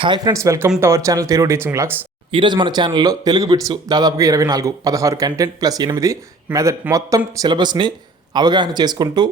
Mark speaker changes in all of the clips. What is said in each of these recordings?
Speaker 1: Hi friends welcome to our channel Telugu teaching blogs ఈరోజు మన ఛానల్లో తెలుగు బిట్స్ దాదాపుగా ఇరవై నాలుగు పదహారు కంటెంట్ ప్లస్ ఎనిమిది మెథడ్ మొత్తం సిలబస్ని అవగాహన చేసుకుంటూ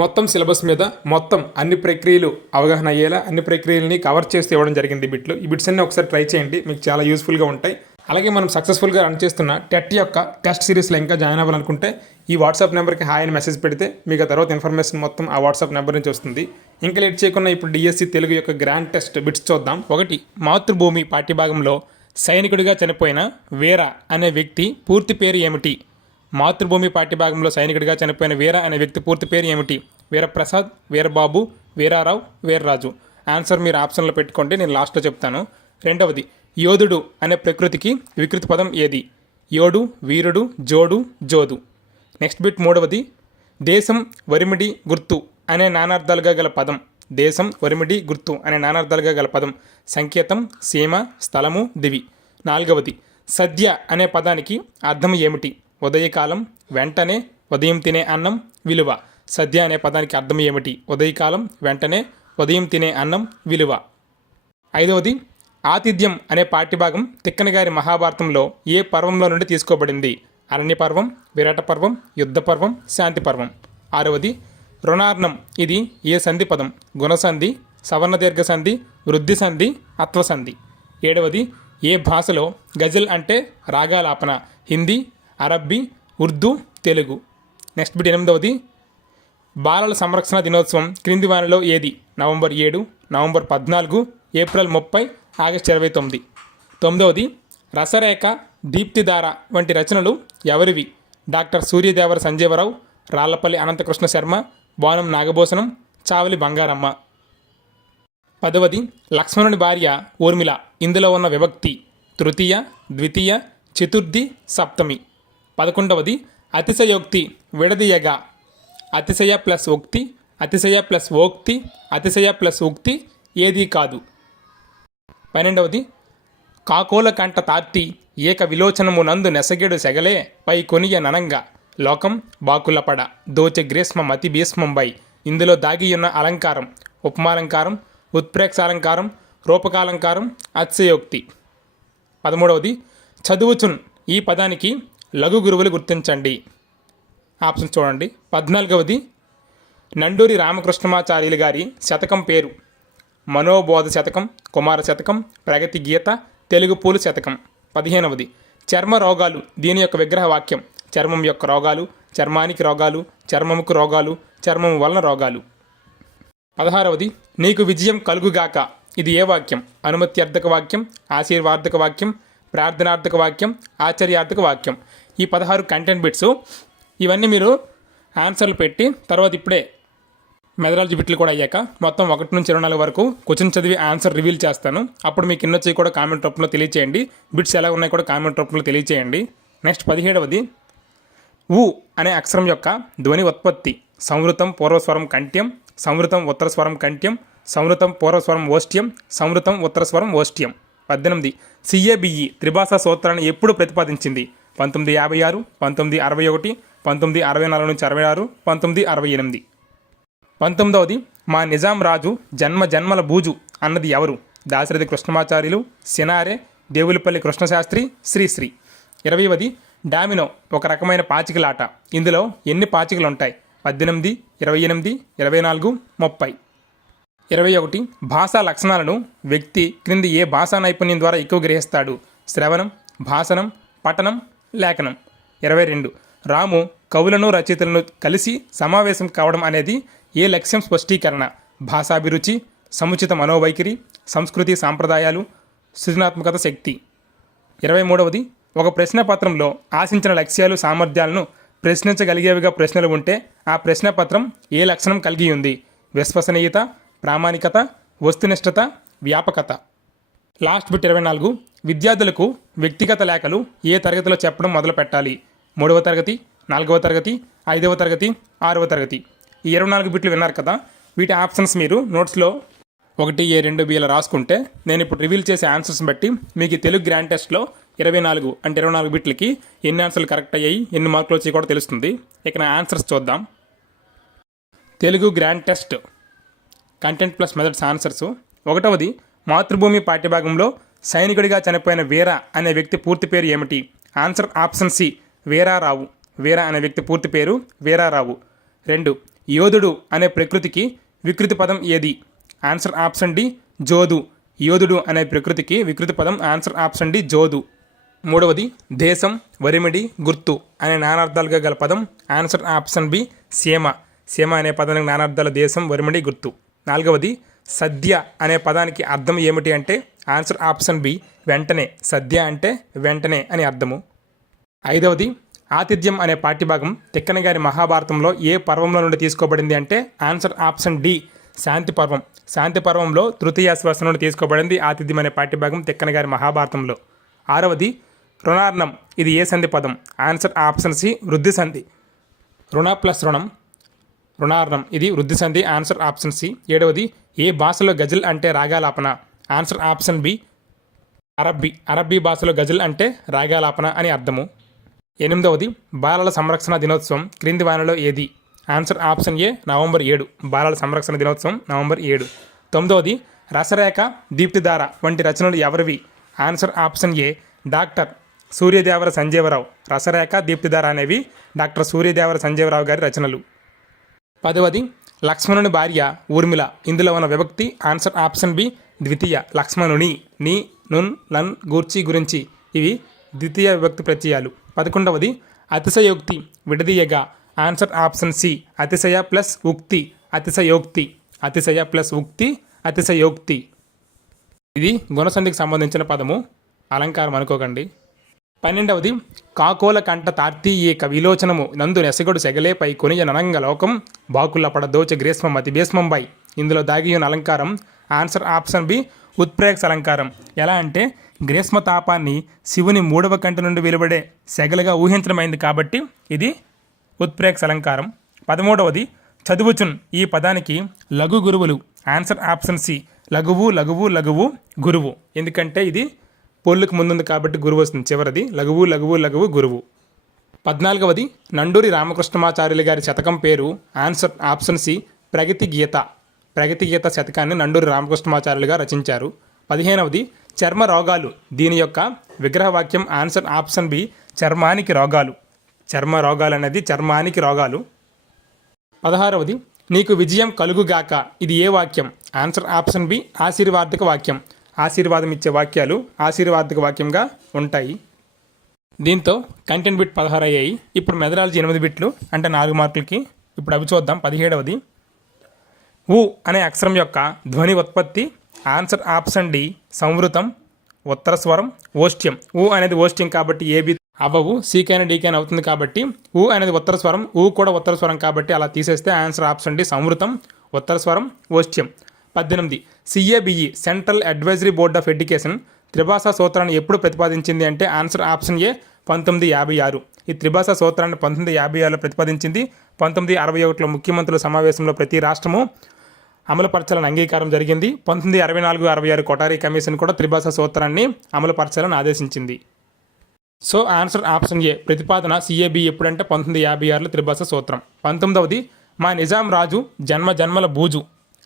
Speaker 1: మొత్తం సిలబస్ మీద మొత్తం అన్ని ప్రక్రియలు అవగాహన అయ్యేలా అన్ని ప్రక్రియలని కవర్ చేస్తూ ఇవ్వడం జరిగింది బిట్లు ఈ బిట్స్ అన్ని ఒకసారి ట్రై చేయండి మీకు చాలా యూస్ఫుల్గా ఉంటాయి. అలాగే మనం సక్సెస్ఫుల్గా రన్ చేస్తున్న టెట్ యొక్క టెస్ట్ సిరీస్లో ఇంకా జాయిన్ అవ్వాలనుకుంటే ఈ వాట్సాప్ నెంబర్కి హాయ్ అని మెసేజ్ పెడితే మీకు తర్వాత ఇన్ఫర్మేషన్ మొత్తం ఆ వాట్సాప్ నెంబర్ నుంచి వస్తుంది. ఇంకా లేట్ చేయకుండా ఇప్పుడు డిఎస్సి తెలుగు యొక్క గ్రాండ్ టెస్ట్ బిట్స్ చూద్దాం. ఒకటి మాతృభూమి పాఠ్యభాగంలో సైనికుడిగా చనిపోయిన వీర అనే వ్యక్తి పూర్తి పేరు ఏమిటి? మాతృభూమి పాఠ్యభాగంలో సైనికుడిగా చనిపోయిన వీర అనే వ్యక్తి పూర్తి పేరు ఏమిటి? వీరప్రసాద్ వీరబాబు వీరారావు వీర్రాజు. ఆన్సర్ మీరు ఆప్షన్లో పెట్టుకోండి నేను లాస్ట్లో చెప్తాను. రెండవది యోధుడు అనే ప్రకృతికి వికృతి పదం ఏది? యోడు వీరుడు జోడు జోదు. నెక్స్ట్ బిట్ మూడవది దేశం వరిమిడి గుర్తు అనే నానార్థాలుగా గల పదం. దేశం వరిమిడి గుర్తు అనే నానార్థాలుగా గల పదం. సంకేతం సీమ స్థలము దివి. నాలుగవది సద్య అనే పదానికి అర్థం ఏమిటి? ఉదయకాలం వెంటనే ఉదయం తినే అన్నం విలువ. సద్య అనే పదానికి అర్థం ఏమిటి? ఉదయకాలం వెంటనే ఉదయం తినే అన్నం విలువ. ఐదవది ఆతిథ్యం అనే పాఠ్యభాగం తిక్కనగారి మహాభారతంలో ఏ పర్వంలో నుండి తీసుకోబడింది? అరణ్య పర్వం విరాట పర్వం యుద్ధ పర్వం శాంతి పర్వం ఆరవది రుణార్ణం. ఇది ఏ సంధి పదం? గుణసంధి సవర్ణ దీర్ఘ సంధి వృద్ధి సంధి అత్వసంధి. ఏడవది ఏ భాషలో గజల్ అంటే రాగాలాపన? హిందీ అరబ్బీ ఉర్దూ తెలుగు. నెక్స్ట్ బిట్ ఎనిమిదవది బాలల సంరక్షణ దినోత్సవం క్రింది వానలో ఏది? నవంబర్ ఏడు నవంబర్ పద్నాలుగు ఏప్రిల్ ముప్పై ఆగస్టు ఇరవై తొమ్మిది. తొమ్మిదవది రసరేఖ దీప్తిధార వంటి రచనలు ఎవరివి? డాక్టర్ సూర్యదేవర సంజీవరావు రాళ్ళపల్లి అనంతకృష్ణ శర్మ బాణం నాగభూషణం చావలి బంగారమ్మ. పదవది లక్ష్మణుని భార్య ఊర్మిళ ఇందులో ఉన్న విభక్తి తృతీయ ద్వితీయ చతుర్థి సప్తమి. పదకొండవది అతిశయోక్తి విడదీయగా. అతిశయ ప్లస్ ఉక్తి అతిశయ ప్లస్ ఓక్తి అతిశయ ప్లస్ ఉక్తి ఏదీ కాదు. పన్నెండవది కాకోల కంట తార్తి ఏక విలోచనమునందు నెసగెడు సెగలే పై కొనియ ననంగా. లోకం బాకులపడ దోచె గ్రీష్మ మతి భీష్మంబై. ఇందులో దాగియున్న అలంకారం ఉపమాలంకారం ఉత్ప్రేక్షాలంకారం రూపకాలంకారం అత్యయోక్తి పదమూడవది చదువుచున్ ఈ పదానికి లఘు గురువులు గుర్తించండి. ఆప్షన్ చూడండి. పద్నాలుగవది నండూరి రామకృష్ణమాచార్యులు గారి శతకం పేరు. మనోబోధ శతకం కుమార శతకం ప్రగతి గీత తెలుగు పూలు శతకం. పదిహేనవది. చర్మ రోగాలు. దీని యొక్క విగ్రహ వాక్యం. చర్మం యొక్క రోగాలు చర్మానికి రోగాలు చర్మముకు రోగాలు చర్మం వలన రోగాలు. పదహారవది. నీకు విజయం కలుగుగాక. ఇది ఏ వాక్యం? అనుమత్యర్థక వాక్యం ఆశీర్వార్థక వాక్యం ప్రార్థనార్థక వాక్యం ఆశ్చర్యార్థక వాక్యం. ఈ పదహారు కంటెంట్ బిట్స్ ఇవన్నీ మీరు ఆన్సర్లు పెట్టి తర్వాత ఇప్పుడే మెథడాలజీ బిట్లు కూడా అయ్యాక మొత్తం ఒకటి నుంచి ఇరవై నాలుగు వరకు క్వశ్చన్ చదివి ఆన్సర్ రివీల్ చేస్తాను. అప్పుడు మీకు ఇన్నొచ్చి కూడా కామెంట్ రూపంలో తెలియచేయండి. బిట్స్ ఎలా ఉన్నాయి కూడా కామెంట్ రూపంలో తెలియచేయండి. నెక్స్ట్ పదిహేడవది. ఊ అనే అక్షరం యొక్క ధ్వని ఉత్పత్తి. సంవృతం పూర్వస్వరం కంఠ్యం. సంవృతం ఉత్తరస్వరం కంఠ్యం. సంవృతం పూర్వస్వరం ఓష్ట్యం సంవృతం ఉత్తరస్వరం ఓష్ట్యం పద్దెనిమిది. సిఏబిఈ త్రిభాషా సూత్రాన్ని ఎప్పుడు ప్రతిపాదించింది? పంతొమ్మిది యాభై ఆరు పంతొమ్మిది అరవై ఒకటి పంతొమ్మిది అరవై నాలుగు నుంచి అరవై ఆరు పంతొమ్మిది అరవై ఎనిమిది. పంతొమ్మిదవది మా నిజాం రాజు జన్మ జన్మల బూజు అన్నది ఎవరు? దాశరథి కృష్ణమాచార్యులు సినారే దేవులపల్లి కృష్ణశాస్త్రి శ్రీశ్రీ ఇరవైవది డామినో ఒక రకమైన పాచికలాట. ఇందులో ఎన్ని పాచికలు ఉంటాయి పద్దెనిమిది ఇరవై ఎనిమిది ఇరవై నాలుగు ముప్పై. ఇరవై ఒకటి భాషా లక్షణాలను వ్యక్తి క్రింది ఏ భాషా నైపుణ్యం ద్వారా ఎక్కువ గ్రహిస్తాడు? శ్రవణం భాషణం పఠనం లేఖనం. ఇరవై రెండు రాము కవులను రచయితలను కలిసి సమావేశం కావడం అనేది ఏ లక్ష్యం స్పష్టీకరణ? భాషాభిరుచి సముచిత మనోవైఖరి సంస్కృతి సాంప్రదాయాలు సృజనాత్మకత శక్తి. ఇరవై మూడవది ఒక ప్రశ్నపత్రంలో ఆశించిన లక్ష్యాలు సామర్థ్యాలను ప్రశ్నించగలిగేవిగా ప్రశ్నలు ఉంటే ఆ ప్రశ్నపత్రం ఏ లక్షణం కలిగి ఉంది? విశ్వసనీయత ప్రామాణికత వస్తునిష్టత వ్యాపకత. లాస్ట్ బిట్ ఇరవై నాలుగు విద్యార్థులకు వ్యక్తిగత లేఖలు ఏ తరగతిలో చెప్పడం మొదలు పెట్టాలి మూడవ తరగతి నాలుగవ తరగతి ఐదవ తరగతి ఆరవ తరగతి. ఈ ఇరవై నాలుగు బిట్లు విన్నారు కదా? వీటి ఆప్షన్స్ మీరు నోట్స్లో ఒకటి ఏ రెండు బిలో రాసుకుంటే నేను ఇప్పుడు రివీల్ చేసే ఆన్సర్స్ బట్టి మీకు తెలుగు గ్రాండ్ టెస్ట్లో ఇరవై నాలుగు అంటే ఇరవై నాలుగు బిట్లకి ఎన్ని ఆన్సర్లు కరెక్ట్ అయ్యాయి ఎన్ని మార్కులు వచ్చాయి కూడా తెలుస్తుంది. ఇక నా ఆన్సర్స్ చూద్దాం. Telugu grand test content plus methods answers. ఒకటవది మాతృభూమి పాఠ్యభాగంలో సైనికుడిగా చనిపోయిన వీర అనే వ్యక్తి పూర్తి పేరు ఏమిటి? Answer option C Veerarao. Veera అనే వ్యక్తి పూర్తి పేరు వీరారావు. రెండు యోధుడు అనే ప్రకృతికి వికృతి పదం ఏది? ఆన్సర్ ఆప్షన్ డి జోదు. యోధుడు అనే ప్రకృతికి వికృతి పదం ఆన్సర్ ఆప్షన్ డి జోదు. మూడవది దేశం వరిమిడి గుర్తు అనే నానార్థాలుగా గల పదం ఆన్సర్ ఆప్షన్ బి సీమ. సీమ అనే పదానికి నానార్థాల దేశం వరిమిడి గుర్తు. నాలుగవది సద్య అనే పదానికి అర్థం ఏమిటి అంటే? ఆన్సర్ ఆప్షన్ బి వెంటనే. సద్య అంటే వెంటనే అని అర్థము. ఐదవది ఆతిథ్యం అనే పాఠ్యభాగం తిక్కన గారి మహాభారతంలో ఏ పర్వంలో నుండి తీసుకోబడింది అంటే ఆన్సర్ ఆప్షన్ డి శాంతి పర్వం. శాంతి పర్వంలో తృతీయ శ్వాస నుండి తీసుకోబడింది ఆతిథ్యం అనే పాఠ్యభాగం తిక్కన గారి మహాభారతంలో. ఆరవది రుణార్ణం. ఇది ఏ సంధి పదం? ఆన్సర్ ఆప్షన్ సి వృద్ధి సంధి. రుణ ప్లస్ రుణం. రుణార్ణం. ఇది వృద్ధి సంధి ఆన్సర్ ఆప్షన్ సి. ఏడవది ఏ భాషలో గజల్ అంటే రాగాలాపన? ఆన్సర్ ఆప్షన్ బి అరబ్బీ. అరబ్బీ భాషలో గజల్ అంటే రాగాలాపన అని అర్థము. ఎనిమిదవది బాలల సంరక్షణ దినోత్సవం క్రింది వానలో ఏది? ఆన్సర్ ఆప్షన్ ఏ నవంబర్ ఏడు. బాలల సంరక్షణ దినోత్సవం నవంబర్ ఏడు. తొమ్మిదవది రసరేఖ దీప్తిధార వంటి రచనలు ఎవరివి? Answer option A doctor Suryadevara Sanjeevarao. Rasarekha Deeptidhara అనేవి డాక్టర్ సూర్యదేవర సంజీవరావు గారి రచనలు. పదవది లక్ష్మణుని భార్య ఊర్మిళ. ఇందులో ఉన్న విభక్తి ఆన్సర్ ఆప్షన్ బి ద్వితీయ. లక్ష్మణుని నీ నున్ లన్ గూర్చి గురించి ఇవి ద్వితీయ విభక్తి ప్రత్యయాలు. పదకొండవది అతిశయోక్తి విడదీయగా. ఆన్సర్ ఆప్షన్ సి అతిశయ ప్లస్ ఉక్తి అతిశయోక్తి. అతిశయ ప్లస్ ఉక్తి అతిశయోక్తి. ఇది గుణసంధికి సంబంధించిన పదము. అలంకారం అనుకోకండి. పన్నెండవది కాకోల కంట తార్తీయేక విలోచనము నందు నెసగడు సెగలేపై కొనియ ననంగ లోకం. బాకుల పడదోచ గ్రీష్మం అతి భీష్మంబై ఇందులో దాగియున్న అలంకారం. ఆన్సర్ ఆప్షన్ బి ఉత్ప్రేక్ష అలంకారం. ఎలా అంటే గ్రీష్మ తాపాన్ని శివుని మూడవ కంటి నుండి వెలువడే సెగలుగా ఊహించడమైంది కాబట్టి ఇది ఉత్ప్రేక్ష అలంకారం. పదమూడవది చదువుచున్. ఈ పదానికి లఘు గురువులు. ఆన్సర్ ఆప్షన్ సి లఘువు లఘువు లఘువు గురువు. ఎందుకంటే ఇది పొల్లుకు ముందుంది కాబట్టి గురువు వస్తుంది. చివరిది లఘువు లఘువు లఘువు గురువు. పద్నాలుగవది నండూరి రామకృష్ణమాచార్యులు గారి శతకం పేరు answer option C Pragati Geeta. Pragati Geeta శతకాన్ని Nanduri రామకృష్ణమాచార్యులుగా రచించారు. పదిహేనవది చర్మ రోగాలు. దీని యొక్క విగ్రహవాక్యం ఆన్సర్ ఆప్షన్ బి చర్మానికి రోగాలు. చర్మ రోగాలు అనేది చర్మానికి రోగాలు. పదహారవది నీకు విజయం కలుగుగాక. ఇది ఏ వాక్యం? ఆన్సర్ ఆప్షన్ బి ఆశీర్వాదక వాక్యం. ఆశీర్వాదం ఇచ్చే వాక్యాలు ఆశీర్వాదక వాక్యంగా ఉంటాయి. దీంతో కంటెంట్ బిట్ పదహారు అయ్యాయి ఇప్పుడు మెథడాలజీ ఎనిమిది బిట్లు అంటే నాలుగు మార్కులకి. ఇప్పుడు అవి చూద్దాం. పదిహేడవది ఊ అనే అక్షరం యొక్క ధ్వని ఉత్పత్తి ఆన్సర్ ఆప్షన్ డి సంవృతం ఉత్తర స్వరం ఓష్ట్యం ఊ అనేది ఓష్ట్యం కాబట్టి ఏబి అవ్వవు సీకైన డీకైన అవుతుంది కాబట్టి ఊ అనేది ఉత్తర స్వరం ఊ కూడా ఉత్తర స్వరం కాబట్టి అలా తీసేస్తే ఆన్సర్ ఆప్షన్ డి సంవృతం ఉత్తర స్వరం ఓష్ట్యం పద్దెనిమిది CABE central advisory board of education త్రిభాషా సూత్రాన్ని ఎప్పుడు ప్రతిపాదించింది అంటే ఆన్సర్ ఆప్షన్ ఏ పంతొమ్మిది యాభై ఆరు. ఈ త్రిభాషా సూత్రాన్ని పంతొమ్మిది యాభై ఆరులో ప్రతిపాదించింది పంతొమ్మిది అరవై ఒకటిలో ముఖ్యమంత్రుల సమావేశంలో ప్రతి రాష్ట్రము అమలుపరచాలని అంగీకారం జరిగింది. పంతొమ్మిది అరవై నాలుగు అరవై ఆరు కొటారీ కమిషన్ కూడా త్రిభాష సూత్రాన్ని అమలుపరచాలని ఆదేశించింది. సో ఆన్సర్ ఆప్షన్ ఏ ప్రతిపాదన సిఏబి ఎప్పుడంటే పంతొమ్మిది యాభై ఆరులో త్రిభాష సూత్రం. పంతొమ్మిదవది మా నిజాం రాజు జన్మ జన్మల బూజు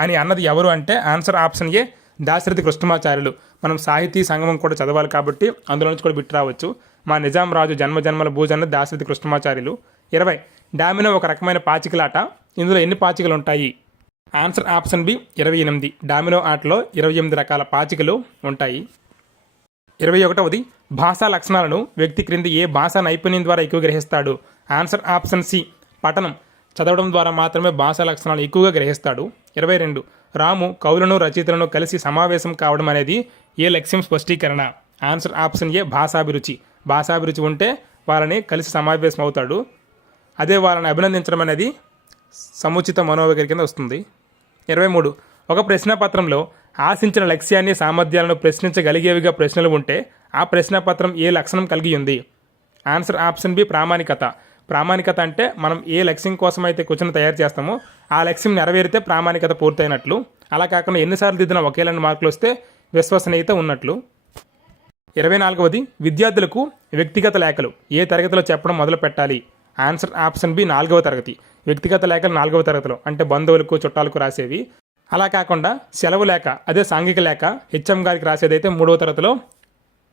Speaker 1: అని అన్నది ఎవరు అంటే answer option A Dasarathi Krishnamacharyulu. మనం సాహితీ సంగమం కూడా చదవాలి కాబట్టి అందులో నుంచి కూడా బిట్ రావచ్చు. మా నిజాం రాజు జన్మ జన్మల బూజు అన్నది దాశరథి కృష్ణమాచార్యులు. ఇరవై డామినో ఒక రకమైన పాచికలాట. ఇందులో ఎన్ని పాచికలు ఉంటాయి ఆన్సర్ ఆప్షన్ బి ఇరవై ఎనిమిది. డామినో ఆటలో ఇరవై ఎనిమిది రకాల పాచికలు ఉంటాయి. ఇరవై ఒకటవది భాషా లక్షణాలను వ్యక్తి క్రింది ఏ భాషా నైపుణ్యం ద్వారా ఎక్కువ గ్రహిస్తాడు ఆన్సర్ ఆప్షన్ సి పఠనం. చదవడం ద్వారా మాత్రమే భాషా లక్షణాలు ఎక్కువగా గ్రహిస్తాడు. ఇరవై రెండు రాము కవులను రచయితలను కలిసి సమావేశం కావడం అనేది ఏ లక్ష్యం స్పష్టీకరణ? ఆన్సర్ ఆప్షన్ ఏ భాషాభిరుచి. భాషాభిరుచి ఉంటే వాళ్ళని కలిసి సమావేశం అవుతాడు అదే వాళ్ళని అభినందించడం అనేది సముచిత మనోవైఖరి కింద వస్తుంది. ఇరవై మూడు. ఒక ప్రశ్నపత్రంలో ఆశించిన లక్ష్యాన్ని సామర్థ్యాలను ప్రశ్నించగలిగేవిగా ప్రశ్నలు ఉంటే ఆ ప్రశ్నపత్రం ఏ లక్షణం కలిగి ఉంది? ఆన్సర్ ఆప్షన్ బి ప్రామాణికత. ప్రామాణికత అంటే మనం ఏ లక్ష్యం కోసం అయితే క్వశ్చన్ తయారు చేస్తామో ఆ లక్ష్యం నెరవేరితే ప్రామాణికత పూర్తయినట్లు. అలా కాకుండా ఎన్నిసార్లు దిద్దిన ఒకేలాంటి మార్కులు వస్తే విశ్వసనీయత ఉన్నట్లు. ఇరవై నాలుగవది. విద్యార్థులకు వ్యక్తిగత లేఖలు ఏ తరగతిలో చెప్పడం మొదలు పెట్టాలి ఆన్సర్ ఆప్షన్ బి నాలుగవ తరగతి. వ్యక్తిగత లేఖలు నాలుగవ తరగతిలో అంటే బంధువులకు చుట్టాలకు రాసేవి. అలా కాకుండా సెలవు లేక అదే సాంఘిక లేక హెచ్ఎం గారికి రాసేదైతే మూడవ తరగతిలో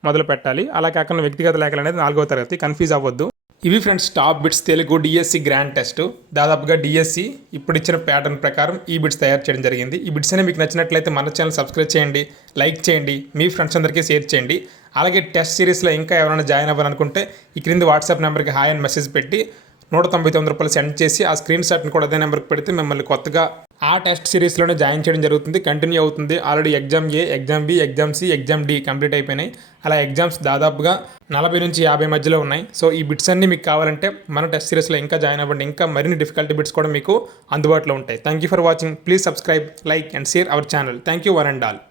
Speaker 1: మొదలు పెట్టాలి అలా కాకుండా వ్యక్తిగత లేఖలు అనేది నాలుగవ తరగతి కన్ఫ్యూజ్ అవ్వద్దు. ఇవి friends top bits Telugu DSC grand test దాదాపుగా డిఎస్సి ఇప్పుడు ఇచ్చిన ప్యాటర్న్ ప్రకారం ఈ బిట్స్ తయారు చేయడం జరిగింది. ఈ బిట్స్ అనేవి మీకు నచ్చినట్లయితే మన ఛానల్ సబ్స్క్రైబ్ చేయండి లైక్ చేయండి మీ ఫ్రెండ్స్ అందరికీ షేర్ చేయండి. అలాగే టెస్ట్ సిరీస్లో ఇంకా ఎవరైనా జాయిన్ అవ్వాలనుకుంటే ఈ క్రింది వాట్సాప్ నెంబర్కి హాయ్ అని మెసేజ్ పెట్టి నూట తొంభై తొమ్మిది రూపాయలు సెండ్ చేసి ఆ స్క్రీన్ షాట్ని కూడా అదే నెంబర్కి పెడితే మిమ్మల్ని కొత్తగా ఆ టెస్ట్ సిరీస్లోనే జాయిన్ చేయడం జరుగుతుంది. కంటిన్యూ అవుతుంది. Already exam A exam B exam C exam D complete అయిపోయినాయి. అలా ఎగ్జామ్స్ దాదాపుగా నలభై నుంచి యాభై మధ్యలో ఉన్నాయి. సో ఈ బిట్స్ అన్ని మీకు కావాలంటే మన టెస్ట్ సిరీస్లో ఇంకా జాయిన్ అవ్వండి. ఇంకా మరిన్ని డిఫికల్టీ బిట్స్ కూడా మీకు అందుబాటులో ఉంటాయి. Thank you for watching please subscribe like and share our channel thank you one and all